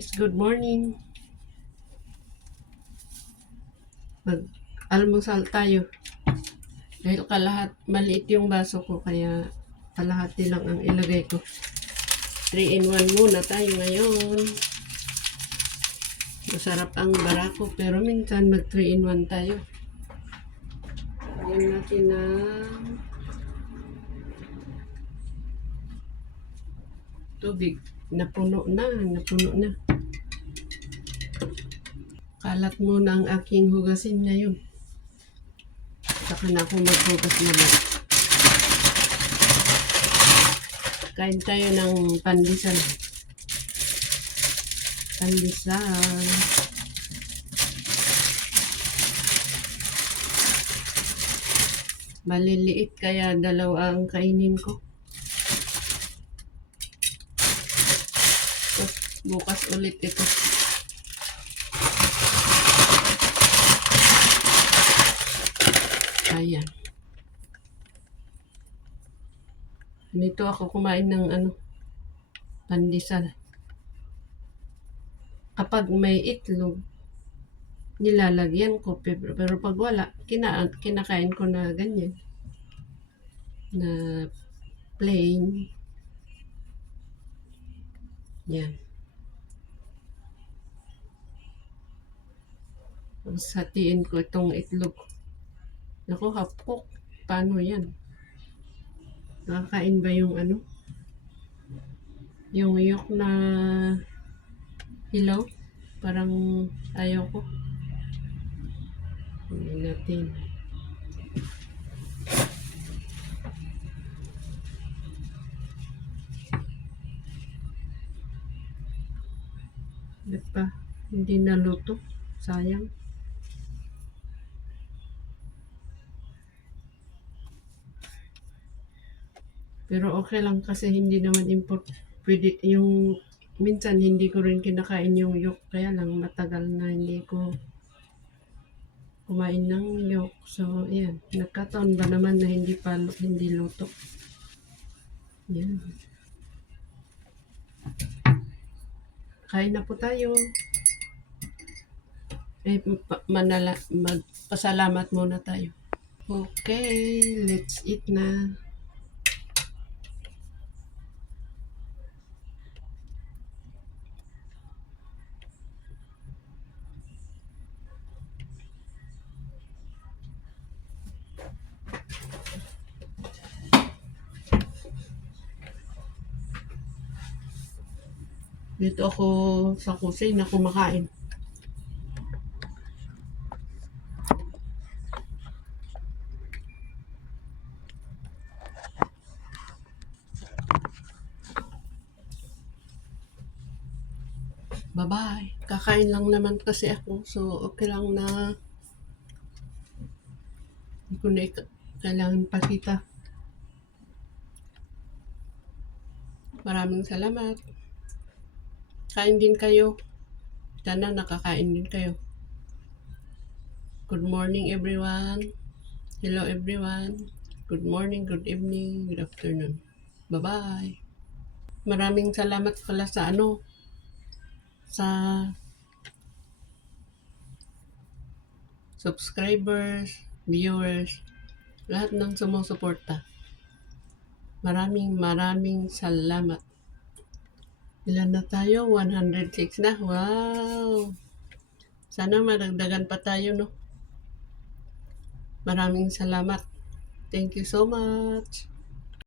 guys, good morning. Mag-almusal tayo. Dahil maliit yung baso ko, kaya kalahati lang ang ilagay ko. 3-in-1 muna tayo ngayon. Masarap ang barako, pero minsan mag 3-in-1 tayo. Lagyan natin ng tubig. Napuno na. Kalat muna ang aking hugasin ngayon. Saka na ako maghugas naman. Kain tayo ng pandesal. Maliliit kaya dalawa ang kainin ko. Tapos bukas ulit ito. Ayan. Dito ako kumain ng pandesal. Kapag may itlog, nilalagyan ko. Pero pag wala, kinakain ko na ganyan. Na plain. Yan. Tapos hatiin ko itong itlog. Naku, half cook. Paano yan? Nakakain ba yung yung yolk na hilaw? Parang ayaw ko. Hindi natin. Diba? Hindi naluto. Sayang. Pero okay lang kasi hindi naman pwede yung minsan hindi ko rin kinakain yung yolk, kaya lang matagal na hindi ko kumain ng yolk. So, yan. Nagkataon ba naman na hindi luto. Yan. Kain na po tayo. Magpasalamat muna tayo. Okay, let's eat na. Dito ako sa kusina kumakain. Bye-bye. Kakain lang naman kasi ako. So, okay lang na hindi ko na kailangan pakita. Maraming salamat. Kain din kayo. Sana nakakain din kayo. Good morning everyone. Hello everyone. Good morning, good evening, good afternoon. Bye-bye. Maraming salamat pala sa sa subscribers, viewers, lahat ng sumusuporta. Maraming salamat. Ilan na tayo? 106 na. Wow! Sana madagdagan pa tayo, no? Maraming salamat. Thank you so much.